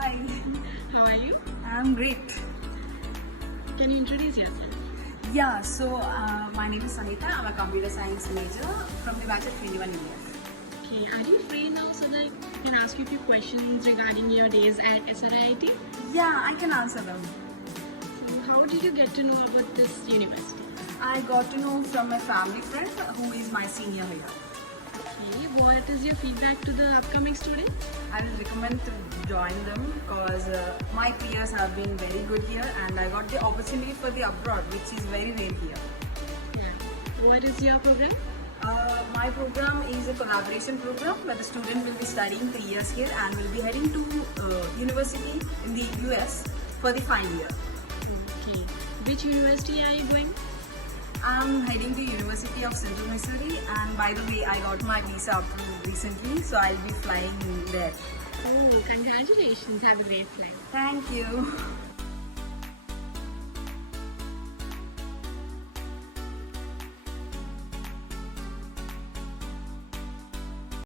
Hi. How are you? I'm great. Can you introduce yourself? Yeah, so my name is Sahitha. I'm a computer science major from the batch of 21 years. Okay, are you free now so that I can ask you a few questions regarding your days at SRIIT? Yeah, I can answer them. So how did you get to know about this university? I got to know from a family friend who is my senior here. Okay, what is your feedback to the upcoming students? I will recommend to join them because my peers have been very good here and I got the opportunity for the abroad, which is very rare here. Yeah. What is your program? My program is a collaboration program where the student will be studying 3 years here and will be heading to university in the US for the final year. Okay. Which university are you going? I'm heading to University of Central Missouri and by the way I got my visa approved recently, so I'll be flying there. Oh, congratulations. Have a great flight. Thank you.